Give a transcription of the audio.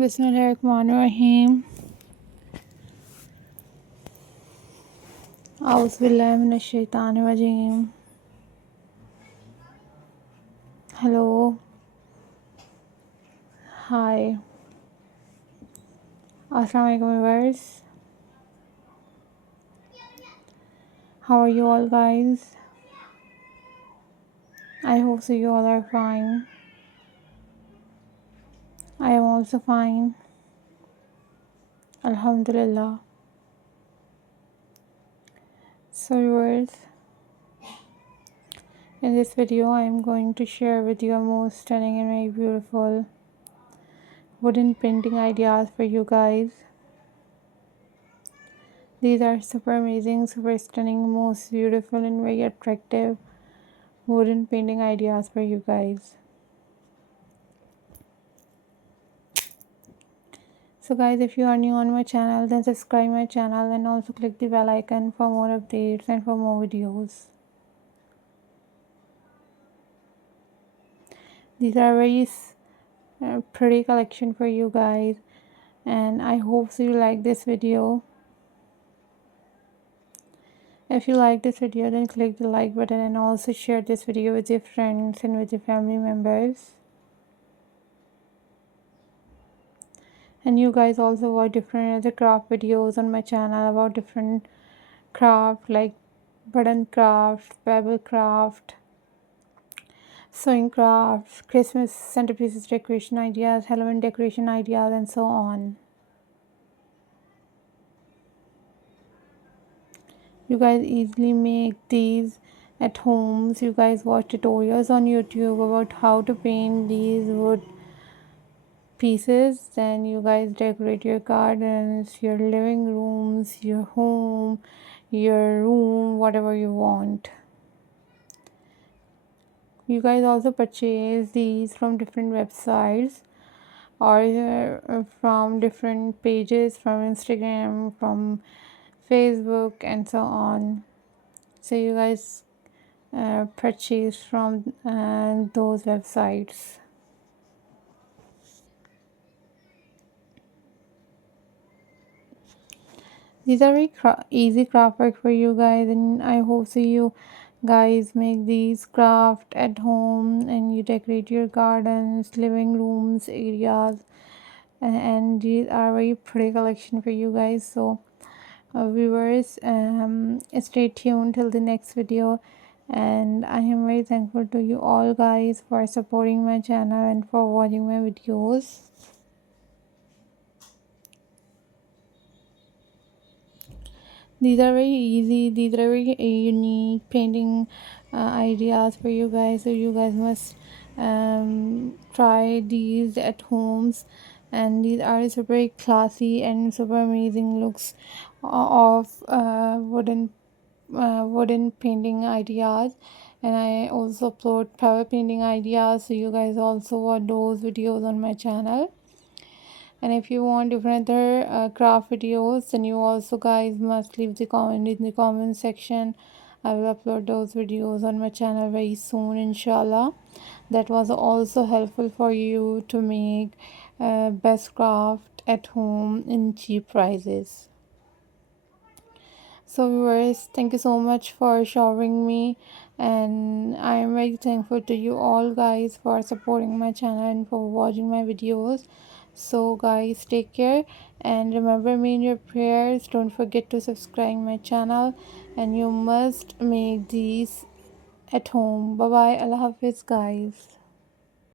बिस्मिल्लाहिर्रहमानिर्रहीम। औज़ुबिल्लाहि मिनश्शैतानिर्रजीम। Hello, hi, assalamu alaikum viewers. How are you all guys? I hope so you all are fine. I am also fine, alhamdulillah. So viewers, in this video I am going to share with you a most stunning and very beautiful wooden painting ideas for you guys. These are super amazing, super stunning, most beautiful and very attractive wooden painting ideas for you guys. So guys, if you are new on my channel, then subscribe my channel and also click the bell icon for more updates and for more videos. These are very pretty collection for you guys, and I hope so you like this video. If you like this video, then click the like button and also share this video with your friends and with your family members. And you guys also watch different other craft videos on my channel about different craft like button craft, pebble craft, sewing crafts, Christmas centerpieces decoration ideas, Halloween decoration ideas, and so on. You guys easily make these at homes. You guys watch tutorials on YouTube about how to paint these wood pieces. Then you guys decorate your gardens, your living rooms, your home, your room, whatever you want. You guys also purchase these from different websites or from different pages, from Instagram, from Facebook, and so on. So you guys purchase from those websites. These are very easy craft work for you guys, and I hope so you guys make these craft at home and you decorate your gardens, living rooms, areas, and these are very pretty collection for you guys. So viewers, stay tuned till the next video, and I am very thankful to you all guys for supporting my channel and for watching my videos. These are very easy, these are very unique painting ideas for you guys, so you guys must try these at homes. And these are super classy and super amazing looks of wooden painting ideas. And I also upload power painting ideas, so you guys also watch those videos on my channel. And if you want different other craft videos, then you also guys must leave the comment in the comment section. I will upload those videos on my channel very soon, inshallah. That was also helpful for you to make best craft at home in cheap prices. So viewers, thank you so much for showering me, and I am very thankful to you all guys for supporting my channel and for watching my videos. So guys, take care and remember me in your prayers. Don't forget to subscribe my channel, and you must make these at home. Bye bye. Allah Hafiz guys.